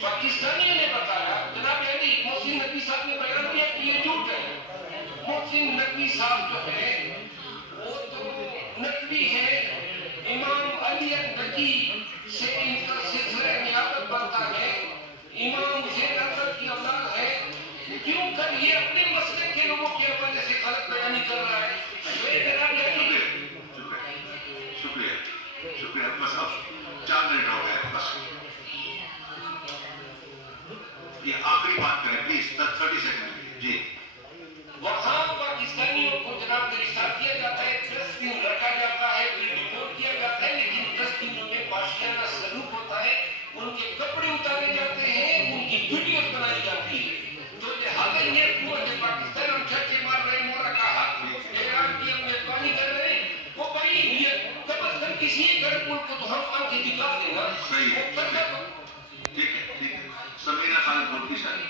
پاکستانیوں نے بتایا جناب علی محسن نقوی صاحب نے بیان کیا کہ یہ جھوٹ ہے. محسن نقوی صاحب جو ہے وہ تو نقوی ہے, امام علی نقی سے ان کا سلسلہ نیابت بنتا ہے, امام حسین اکبر کی اولاد ہے, کیوں کر یہ اپنے مسئلے کے لوگوں کے حوالے سے غلط بیانی کر رہا ہے. شکریہ شکریہ بس اب 4 منٹ ہو گئے بس, یہ آخری بات کریں پلیز 30 سیکنڈ. جی وہاں پاکستانیوں کو جناب گرفتار کیا جاتا ہے, 10 دن رکھا جاتا ہے, پھر ڈپورٹ کیا جاتا ہے, لیکن 10 دنوں میں وحشیانہ سلوک ہوتا ہے, ان کے کپڑے اتارے جاتے ہیں, ان کی ویڈیوز بنائی جاتی ہے. تو لہٰذا یہ ہوا کہ پاکستان ہم چھکے مار رہے, مورا کا حق ایران کی ہم میزبانی کر رہے ہیں, وہ بڑی یہ کم از کم کسی ایک غریب ملک کو تو ہم آنکھیں دکھا دیں گا. صحیح ہے, ٹھیک ہے ٹھیک ہے. سمیرہ خالد بولتی صاحب